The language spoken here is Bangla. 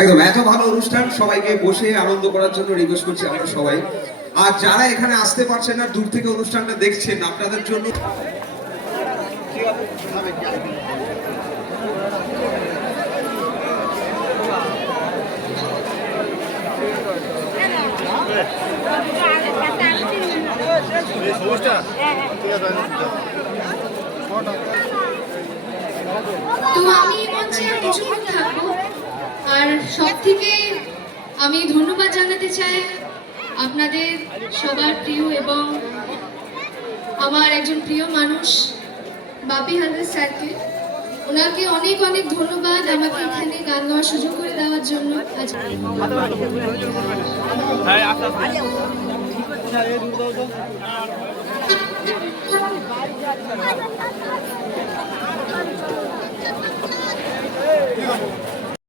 একদম, এত ভালো অনুষ্ঠান, সবাইকে বসে আনন্দ করার জন্য রিকোয়েস্ট করছি আমরা সবাই। আর যারা এখানে আসতে পারছেন না, দূর থেকে অনুষ্ঠানটা দেখছেন, আপনাদের জন্য তো আমি মঞ্চে আর সব থেকে আমি ধন্যবাদ জানাতে চাই আপনাদের সবার প্রিয় এবং আমার একজন প্রিয় মানুষ, বাপি হালদার স্যারকে। ওনাকে অনেক অনেক ধন্যবাদ আমাকে এখানে গান গাওয়ার সুযোগ করে দেওয়ার জন্য। আজ